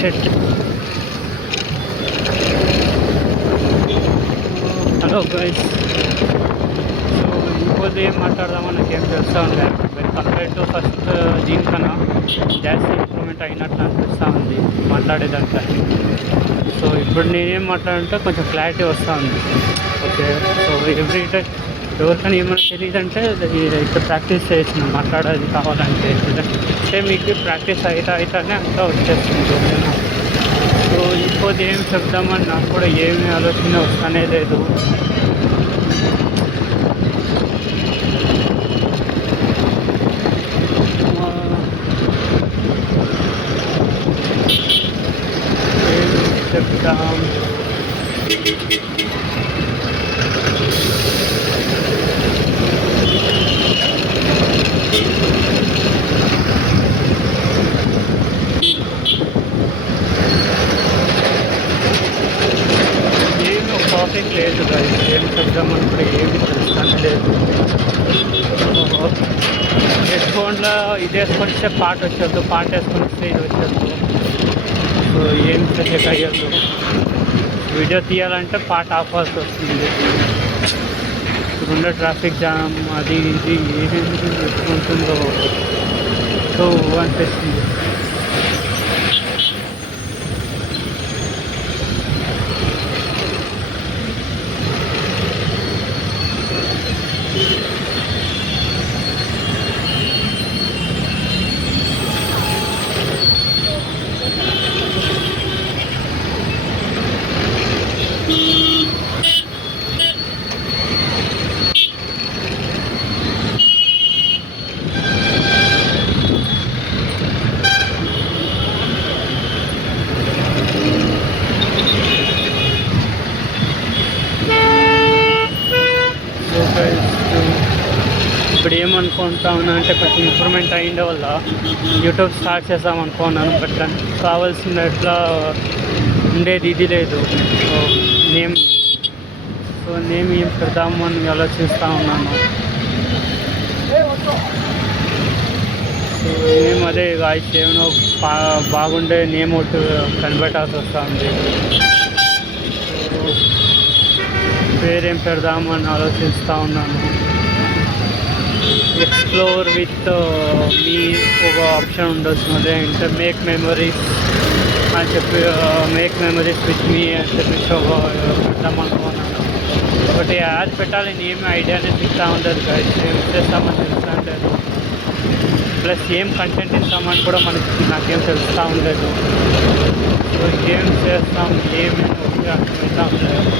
షెట్. Hello guys. So ఈరోజు ఏం మాట్లాడదామో నాకేం తెలుస్తూ ఉంది. కంపేర్ టు ఫస్ట్ దీనికన్నా జాస్తి ఇంప్రూవ్మెంట్ అయినట్లు అనిపిస్తూ ఉంది మాట్లాడేదాంట్లో. సో ఇప్పుడు నేనేం మాట్లాడంటే కొంచెం క్లారిటీ వస్తూ ఉంది. ఓకే, సో ఎవ్రీ డే ఎవరికైనా ఏమైనా తెలియదంటే ఇక్కడ ప్రాక్టీస్ చేసిన మాట్లాడేది కావాలంటే అంటే మీకు ప్రాక్టీస్ అయితేనే అంతా వచ్చేస్తుంది. ఓకేనా? సో ఇప్పుడు ఏం చెప్దామని నాకు కూడా ఏమి ఆలోచన వస్తానే లేదు. చెప్తాం. ఏమి టాపిక్ లేదు గాయస్, ఏం చెప్దామని కూడా ఏమి తెలుస్తానే లేదు. హెడ్ఫోన్లో ఇది వేసుకొని వస్తే పాట వచ్చేద్దు, పాట వేసుకొని వస్తే ఇది వచ్చేద్దు. సో ఏం సెట్ అయ్యద్దు. వీడియో తీయాలంటే పాట ఆపాల్సి వస్తుంది. ఇప్పుడున్న ట్రాఫిక్ జామ్ అది ఇది ఏమేమి ఉంటుందో సో అనిపిస్తుంది. ఇప్పుడు ఏమనుకుంటా ఉన్నా అంటే కొంచెం ఇంప్రూవ్మెంట్ అయ్యిండే వల్ల యూట్యూబ్ స్టార్ట్ చేద్దాం అనుకున్నాను. బట్ దానికి కావాల్సినట్లా ఉండేది ఇది లేదు. నేమ్ సో నేమ్ ఏం పెడదాము అని ఆలోచిస్తూ ఉన్నాను. సో నేమ్ అదే గాయస్ ఏమైనా బాగుండే నేమ్ ఒకటి కనిపెట్టాల్సి వస్తుంది. సో పేరేం పెడదాము అని ఆలోచిస్తూ ఉన్నాను. ఎక్స్ప్లోర్ విత్ మీ ఒక ఆప్షన్ ఉండొచ్చు. అదేంటే మేక్ మెమరీస్ అని చెప్పి మేక్ మెమరీస్ విత్ మీ అని చెప్పేసి ఒక పెడదాం అనుకున్నాను. ఒకటి యాడ్ పెట్టాలి, ఏమి ఐడియానే తింటూ ఉండదు గైస్. ఏం చేస్తామని తెలుస్తూ ఉండదు, ప్లస్ ఏం కంటెంట్ ఇస్తామని కూడా నాకేం తెలుస్తూ ఉండదు. సో ఏం చేస్తాం ఏమి అర్థమవుతూ ఉండదు.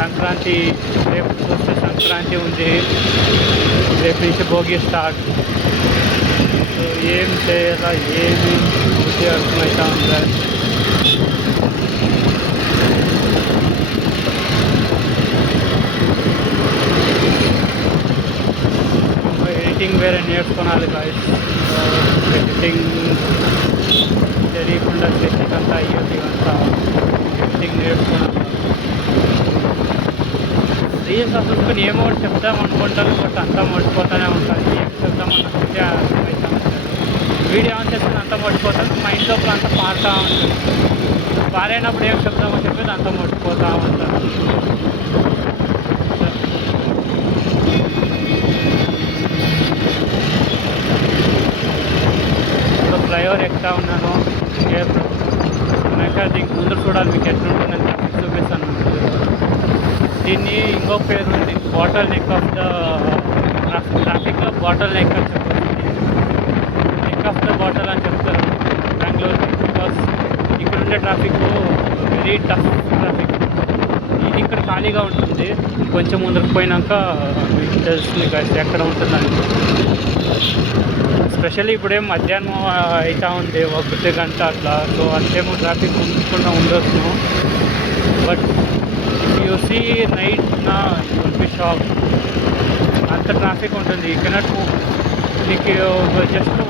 సంక్రాంతి రేపు చూస్తే సంక్రాంతి ఉంది, రేపు నుంచి భోగి స్టార్ట్. సో ఏం చేయాలా ఏమి అర్థమవుతూ ఉంటుంది. ఎడిటింగ్ వేరే నేర్చుకోవాలి గాయస్. ఎడిటింగ్ తెలియకుండా టెక్నిక్ అంతా అయ్యేది అంతా ఎడిటింగ్ నేర్చుకోవాలి. రీల్స్ చూసుకొని ఏమో ఒకటి చెప్దాం అనుకుంటాను, బట్ అంతా మర్చిపోతూనే ఉంటాను. ఏం చెప్దామని నాకైతే అర్థమవుతా ఉంటుంది. వీడియో ఆన్ చేసుకుని అంతా మర్చిపోతాను, మైండ్ లోపల అంతా పాడుతూ ఉంటుంది. పాడైనప్పుడు ఏం చెప్దామని చెప్పేది అంతా మర్చిపోతూ ఉంటాను. ఇప్పుడు ఫ్లైఓవర్ ఎక్కుతా ఉన్నాను. దీనికి ముందు చూడాలి మీకు ఎట్లుంటుందని చెప్పి చూపిస్తాను. దీన్ని ఇంకో పేరు ఉంది, బాటల్ నెక్ ఆఫ్ ద ట్రాఫిక్లో బాటల్ నెక్ అని చెప్పారు. నెక్ ఆఫ్ ద బాటల్ అని చెప్తారు బెంగళూరు. బికాస్ ఇక్కడ ఉండే ట్రాఫిక్ వెరీ టఫ్ ట్రాఫిక్. ఇది ఇక్కడ ఖాళీగా ఉంటుంది, కొంచెం ముందుకు పోయినాక మీకు తెలుస్తుంది కదా ఎక్కడ ఉంటుందని. స్పెషల్లీ ఇప్పుడేం మధ్యాహ్నం అవుతూ ఉంది, 1 గంట అట్లా. సో అంతేమో ట్రాఫిక్ ఉండకుండా ఉండొచ్చు. బట్ యూ సీ నైట్ నా బి షాక్, అంత ట్రాఫిక్ ఉంటుంది. Cannot move. నీకు జస్ట్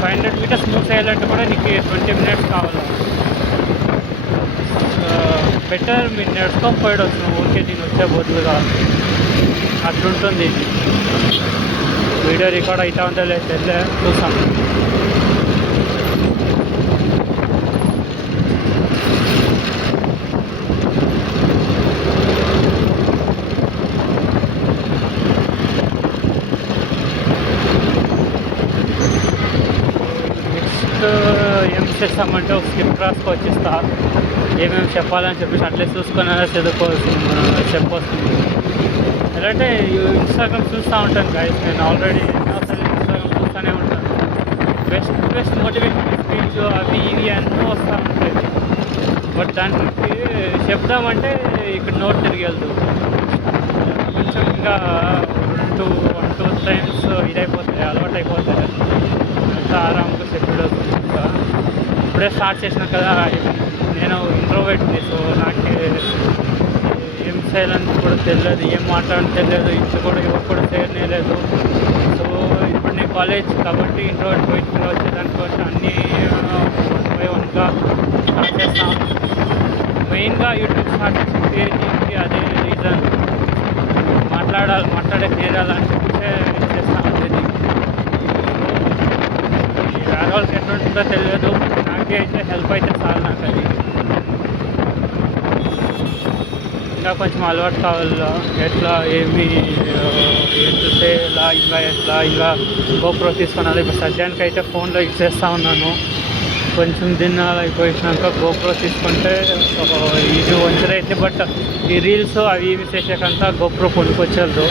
500 meters మూవ్ చేయాలంటే కూడా నీకు 20 minutes కావాలి. బెటర్ మీరు నడుచుకోకపోయాడు వచ్చిన ఊరికే దీన్ని వచ్చే బదులుగా అట్లుంటుంది. ఇది వీడియో రికార్డ్ అవుతా ఉందో లేదు చూసాం. చేస్తామంటే ఒక స్క్రిప్ట్ రాసుకొచ్చి ఇస్తా, ఏమేమి చెప్పాలని చెప్పేసి అట్లే చూసుకొని చదువుకోవాల్సింది చెప్పొస్తుంది. ఎలా అంటే ఇన్స్టాగ్రామ్ చూస్తూ ఉంటాను గైస్, నేను ఆల్రెడీ ఎన్నోసార్లు ఇన్స్టాగ్రామ్ చూస్తూనే ఉంటాను. బెస్ట్ మోటివేషన్ స్పీచ్ అవి ఇవి అన్నీ వస్తూ ఉంటాయి. బట్ దానికి చెప్దామంటే ఇక్కడ నోట్ తిరిగి వెళ్తుంది. కొంచెం ఇంకా 1-2 టైమ్స్ ఇదైపోతాయి, అలవాటు అయిపోతాయి. అంతా ఆరాంగా సెటిల్ అవుతుంది. ఇంకా ఇప్పుడే స్టార్ట్ చేసిన కదా, నేను ఇంట్రోవర్ట్ని. సో నాకు ఏం చేయాలని కూడా తెలియదు, ఏం మాట్లాడాలని తెలియదు, ఇంట్లో కూడా ఎవరు కూడా చేయలేదు. సో ఇప్పుడు నేను కాలేజ్ కాబట్టి ఇంట్రోవర్ట్ బయటకు వచ్చేదానికోసం అన్నీ 1 by 1గా స్టార్ట్ చేస్తాను. మెయిన్గా యూట్యూబ్ స్టార్ట్ చేసింది దీనికి అదే రీజన్, మాట్లాడే నేరాలని చెప్పే చేస్తా ఉండేది. వేరే వాళ్ళకి ఎట్లా ఉంటుందో తెలియదు, నాకే అయితే హెల్ప్ అయితే చాలు నాకు అది. ఇంకా కొంచెం అలవాటు కావాలా, ఎట్లా ఏమి ఎట్లా ఇంకా గోప్రో తీసుకున్నాను. ఇప్పుడు సద్యానికి అయితే ఫోన్లో యూజ్ చేస్తూ ఉన్నాను. కొంచెం దినాలు అయిపోయినాక గోప్రో తీసుకుంటే ఇది వంచరైతే. బట్ ఈ రీల్స్ అవి ఇవి చేసాకంతా గోప్రో కొనుక్కొచ్చారు.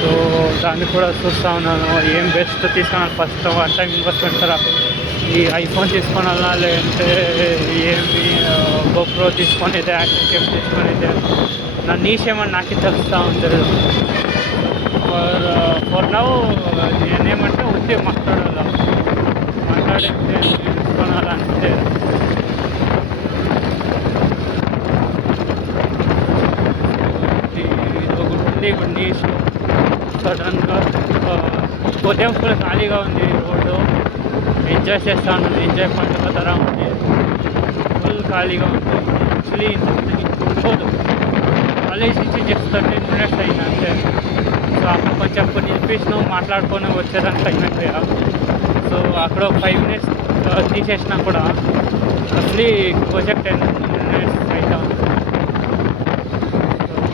సో దాన్ని కూడా చూస్తూ ఉన్నాను, ఏం బెస్ట్ తీసుకున్నాను. ఫస్ట్ 1 టైం ఇన్వెస్ట్మెంట్ కదా, ఈ ఐఫోన్ తీసుకోవాలా లేదంటే ఏమి గోప్రో తీసుకునేదే, యాక్షన్ గేమ్ తీసుకునేదే. నా నీష్ ఏమన్నా నాకే తెలుస్తూ ఉంటుంది. ఫర్ నౌ నేనేమంటే ఉంది మాట్లాడే తీసుకోవాలంటే. ఇది ఒకటి ఉంది. ఇప్పుడు నీష్ సడన్గా ఉదయం ఫుల్ ఖాళీగా ఉంది రోడ్డు, ఎంజాయ్ చేస్తాను, ఎంజాయ్ పండుగ తర ఉంది, ఫుల్ ఖాళీగా ఉంది. యాక్చువల్లీ ఇంకోదు కాలేజ్ నుంచి జస్ట్ 13 minutes అయింది అంతే. సో అక్కడ కొంచెం కొన్ని నిలిపేసినాం, మాట్లాడుకొని వచ్చేదానికి టైం అయిపోయా. సో అక్కడ ఒక 5 minutes తీసేసినా కూడా అసలు కొంచెం 10 minutes అవుతా ఉంది.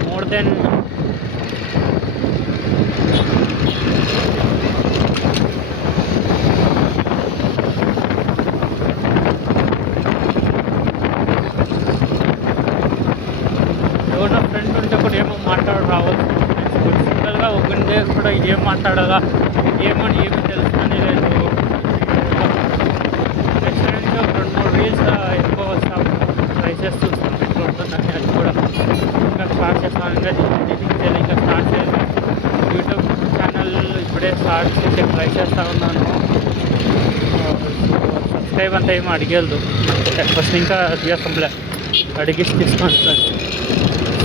మోర్ దెన్ ఎవరో ఫ్రెండ్ ఉంటే కూడా ఏమో మాట్లాడి రావచ్చు. సింగల్గా ఒకటే కూడా ఏం మాట్లాడాలా ఏమీ తెలుసుకునే లేదు. రెస్టారెంట్లో 2-3 రీల్స్ ఎక్కువ వస్తాము, ట్రై చేస్తూ ఇట్లా ఉంటుందని. అది కూడా ఇంకా స్టార్ట్ చేస్తాను, ఇంకా ఎడిటింగ్ చేయాలి, ఇంకా స్టార్ట్ చేయాలి. యూట్యూబ్ ఛానల్ ఇప్పుడే స్టార్ట్ చేసి ట్రై చేస్తూ ఉన్నాను. సబ్స్క్రైబ్ అంతా ఏమో అడిగేదు ఫస్ట్, ఇంకా కంప్లే అడిగేసి తీసుకుంటాను.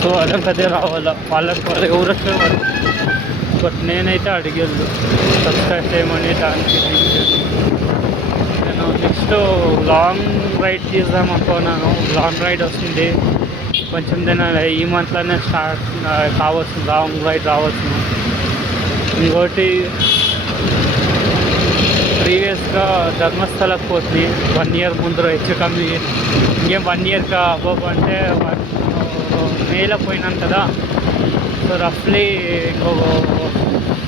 సో అదే రావాలా వాళ్ళకి ఎవరు వచ్చేవారు. బట్ నేనైతే అడిగేది సబ్స్క్రైబ్ చేయమని. దానికి నేను నెక్స్ట్ లాంగ్ రైడ్ తీద్దాం అనుకున్నాను. లాంగ్ రైడ్ వస్తుంది కొంచెం ఈ మంత్లోనే స్టార్ట్ కావచ్చు, లాంగ్ రైడ్ రావచ్చు. ఇంకోటి ప్రీవియస్గా ధర్మస్థలకు పోతుంది 1 year ముందర, ಹೆಚ್ಚು కమ్మి ఇంకేం 1 year అబోవ్ అంటే మేలో పోయినాను కదా. సో రఫ్లీ ఇంకొక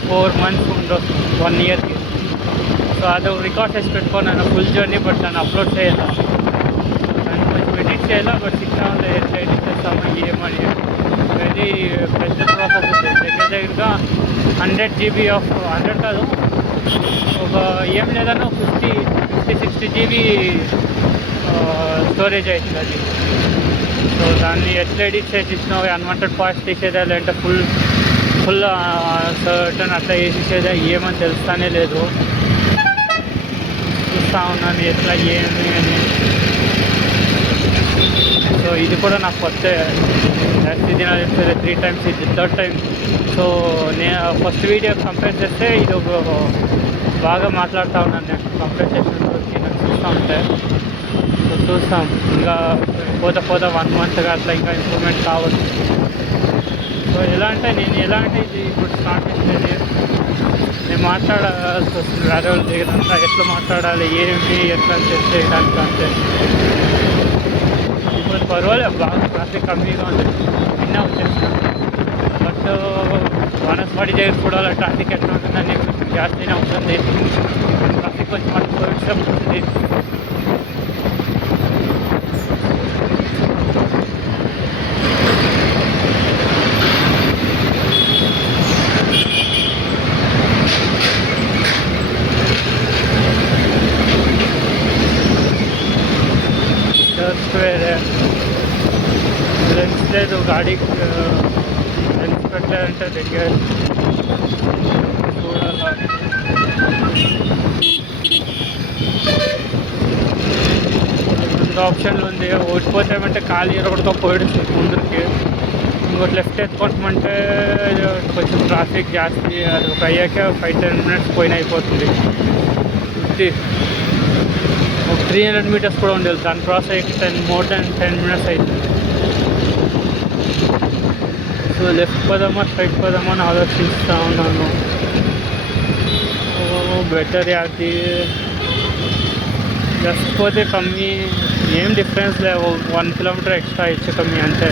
4 months ఉండొచ్చు 1 yearకి. సో అది రికార్డ్ చేసి పెట్టుకున్నాను ఫుల్ జర్నీ. బట్ దాన్ని అప్లోడ్ చేయాలి, దాన్ని కొంచెం ఎడిట్ చేయాలి. బట్ సిస్టంలో ఎట్లా ఎడిట్ చేస్తాము ఏమని వెరీ పెద్ద ప్రాసెస్ ఉంది. దగ్గరగా 100 GB ఆఫ్ 100 కాదు, ఒక ఏం లేదన్నా 50-60 GB స్టోరేజ్ అవుతుంది అది. సో దాన్ని ఎట్లా ఎడిట్ చేసి ఇచ్చినావు, అన్వాంటెడ్ పాయింట్స్ తీసేదా లేదంటే ఫుల్ సర్టన్ అట్లా వేసేసేదా ఏమని తెలుస్తానే లేదు. చూస్తూ ఉన్నాను ఎట్లా ఏమి అని. సో ఇది కూడా నాకు కొత్త, ఇది నాకు చెప్తారు 3 times, ఇది 3rd time. సో నేను ఫస్ట్ వీడియో కంపేర్ చేస్తే ఇది ఒక బాగా మాట్లాడుతూ ఉన్నాను నేను కంపేర్ చేసినప్పటికీ. నాకు చూస్తూ ఉంటే చూస్తాం ఇంకా పోతా 1 monthగా అట్లా ఇంకా ఇంప్రూవ్మెంట్ కావచ్చు. సో ఎలా అంటే ఇది ఇప్పుడు స్టార్ట్ చేసేది నేను మాట్లాడాల్సి వస్తుంది వేరే వాళ్ళ దగ్గర అంతా, ఎట్లా మాట్లాడాలి ఏమి ఎట్లా చేయడానికి అంటే. ఇప్పుడు పర్వాలేదు, బాగా ట్రాఫిక్ కమ్మీగా ఉంది, నిన్న వచ్చేసిన. బట్ వనస్వాడి దగ్గర కూడా ట్రాఫిక్ ఎట్లా ఉంటుందని జాస్తినే ఉంటుంది. ట్రాఫిక్ వచ్చి మనకు ఉంటుంది. డస్ట్ వేరే లెన్స్ లేదు గాడికి, లెన్స్ పెట్టలేదంటే దగ్గర చూడాలా. రెండు ఆప్షన్లు ఉంది, ఓడిపోతే ఏమంటే ఖాళీ రోడ్తో పోయిడుస్తుంది ముందరికి, ఇంకోటి లెఫ్ట్ ఎత్తుకోవటమంటే కొంచెం ట్రాఫిక్ జాస్తి, అది ఒక అయ్యాక 5-10 minutes పోయిన అయిపోతుంది. ఒక 300 meters కూడా ఉండేది, దాని క్రాస్ అయ్యి more than 10 minutes అవుతుంది. సో లెఫ్ట్ పోదామా స్ట్రైట్ పోదామా అని ఆలోచిస్తూ ఉన్నాను. బెటర్ అది జస్ట్ పోతే కమ్మి, ఏం డిఫరెన్స్ లేవు, 1 kilometer ఎక్స్ట్రా ఇచ్చే కమ్మి అంతే.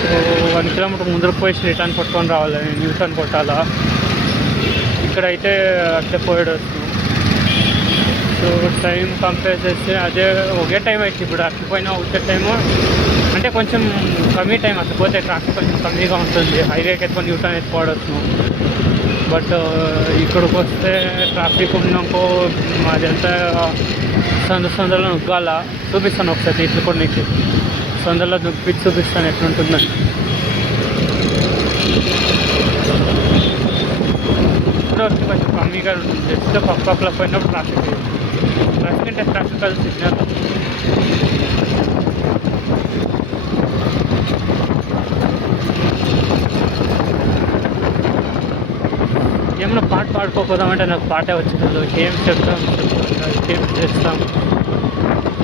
సో 1 kilometer ముందరకు పోయి రిటర్న్ కొట్టుకొని రావాలి, న్యూటన్ కొట్టాలా. ఇక్కడైతే అట్లే పోయాడు వస్తున్నాం. సో టైం కంపేర్ చేస్తే అదే ఒకే టైం అవుతుంది. ఇప్పుడు అట్లా పోయినా ఒకే టైము అంటే కొంచెం కమ్మీ టైం, అసలు పోతే ట్రాఫిక్ కొంచెం కమ్మీగా ఉంటుంది. హైవేకి ఎత్తుకొని న్యూటన్ ఎత్తుకోవచ్చు. బట్ ఇక్కడికి వస్తే ట్రాఫిక్ ఉన్నాకో అదంతా సందులో నొగ్గాల. చూపిస్తాను ఒకసారి ఇట్లు కూడా నీకు సందులో నొప్పించి చూపిస్తాను ఎట్లుంటుందని. ఇప్పటివరకు కొంచెం కమ్మీగా ఉంటుంది. జస్ట్ పక్కల పోయినప్పుడు ట్రాఫిక్ అంటే ట్రాఫిక్ కాదు, సిగ్నల్. ఏమన్నా పాట పాడుకోపోదామంటే నాకు పాటే వచ్చింది. ఏం చెప్తాం ఏం చేస్తాం.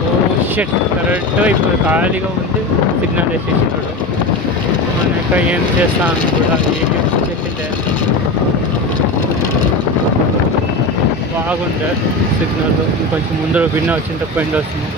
ఓ షెట్ కరెక్ట్ ఇప్పుడు ఖాళీగా ఉంది, సిగ్నల్ వేసేసినాడు. మనక ఏం చేస్తాను కూడా ఏమి చెప్పిందే, బాగుండే సిగ్నల్. ఇంకొంచెం ముందర విన్న వచ్చింటే పోయింది వస్తున్నాం.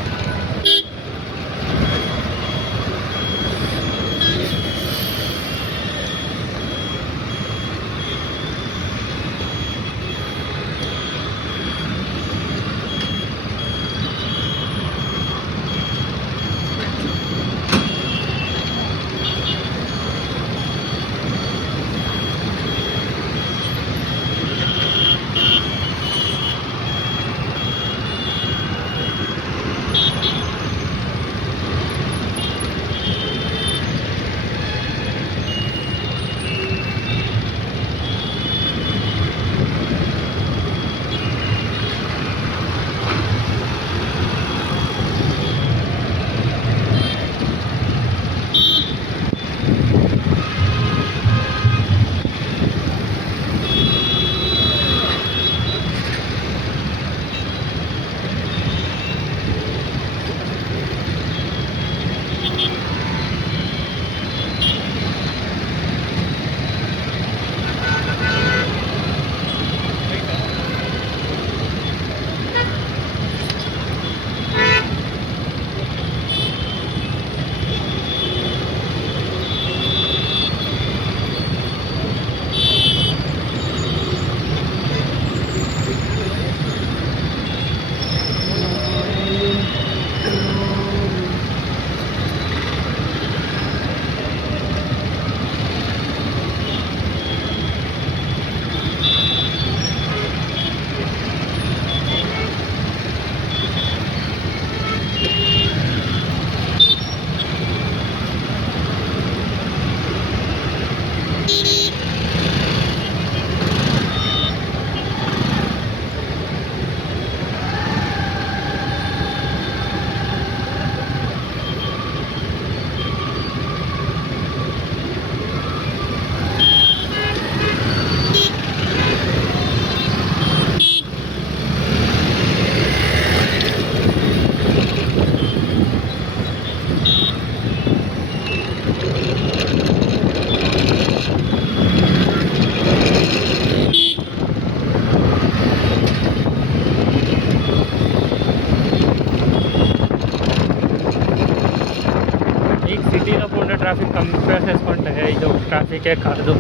ట్రాఫిక్ కంపేర్ చేసుకుంటే ఇది ఒక ట్రాఫికే కాదు.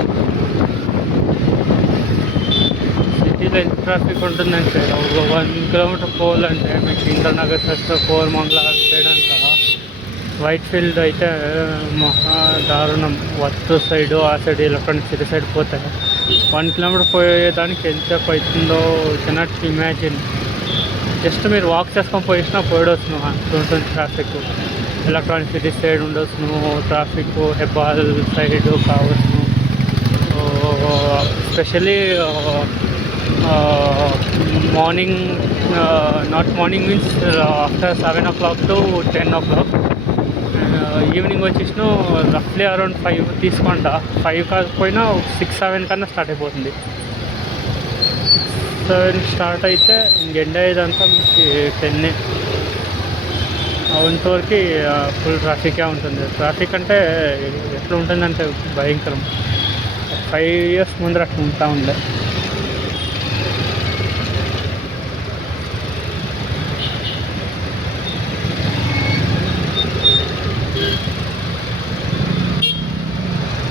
సిటీలో ఎంత ట్రాఫిక్ ఉంటుందంటే ఒక 1 కిలోమీటర్ పోవాలంటే మీకు ఇంద్రనగర్ సైడ్ కోరమంగళ సైడ్ అంతా వైట్ ఫీల్డ్ అయితే మహా దారుణం. వత్తు సైడు ఆ సైడ్ ఎలక్ట్రానిక్ సిటీ సైడ్ పోతే 1 కిలోమీటర్ పోయేదానికి ఎంతసేపు అవుతుందో కెనాట్ ఇమాజిన్. జస్ట్ మీరు వాక్ చేసుకొని పోయినా పోయడొచ్చును అంటుంటుంది ట్రాఫిక్. ఎలక్ట్రానిక్ సిటీ సైడ్ ఉండొచ్చును ట్రాఫిక్, హెబ్బాల్ సైడ్ కావచ్చును. Specially morning, not morning means after 7 o'clock to 10 o'clock. Evening వచ్చేసిన రఫ్లీ అరౌండ్ 5 తీసుకుంటా. 5 కాకపోయినా 6-7 కన్నా స్టార్ట్ అయిపోతుంది. 6-7 స్టార్ట్ అయితే ఇంకెండ్ అయ్యేదంతా మీకు 10. అంతవరకు ఫుల్ ట్రాఫికే ఉంటుంది. ట్రాఫిక్ అంటే ఎట్లా ఉంటుందంటే భయంకరం. 5 years ముందర అట్లా ఉంటా ఉండే.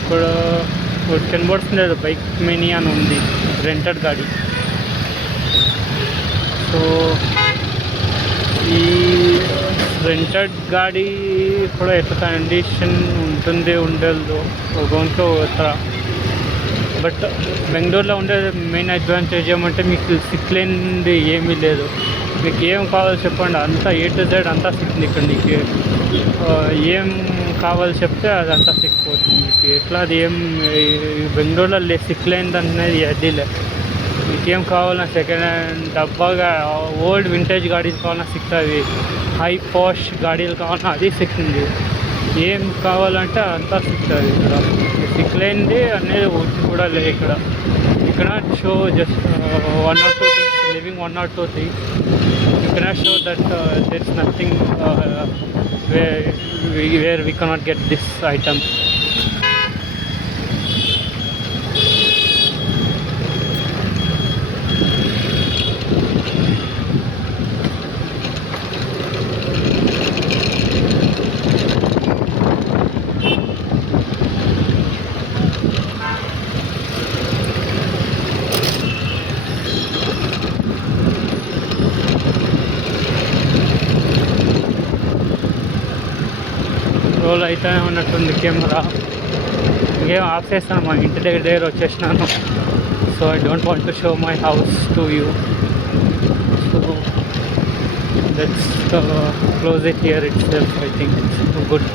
ఇప్పుడు కనబడుతుంది బైక్ మినీ అని ఉంది, రెంటెడ్ గాడి. సో ఈ రెంటెడ్ గాడి కూడా ఎట్లా కండిషన్ ఉంటుంది ఉండదు ఒక్కొక్క ఉత్తర. బట్ బెంగళూరులో ఉండే మెయిన్ అడ్వాంటేజ్ ఏమంటే మీకు సిక్ లేనిది ఏమీ లేదు. మీకు ఏం కావాలో చెప్పండి, అంతా A to Z అంతా సిక్కింది ఇక్కడ. నీకు ఏం కావాలి చెప్తే అదంతా సిక్కిపోతుంది మీకు. ఎట్లా అది ఏం బెంగళూరులో సిక్ లేనిది అనేది అడ్డీలే. మీకేం కావాలన్నా సెకండ్ హ్యాండ్ డబ్బాగా ఓల్డ్ వింటేజ్ గాడీలు కావాలన్నా సిక్తుంది, హై పాష్ గాడీలు కావాలన్నా అది సిక్కింది. ఏం కావాలంటే అంతా సిక్తుంది ఇక్కడ. సిక్లేనిది అనేది ఒకటి కూడా లేదు ఇక్కడ. You cannot show just 1 or 2 things, living 1 or 2 things. You cannot show that there is nothing where we cannot get this item. Roll అయితే ఉన్నట్టుంది కెమెరా. ఇంకేం ఆఫ్ చేస్తాను, మా ఇంటి దగ్గర వచ్చేసినాను. So I don't want to show my house to you. So let's close it here itself. I think it's good.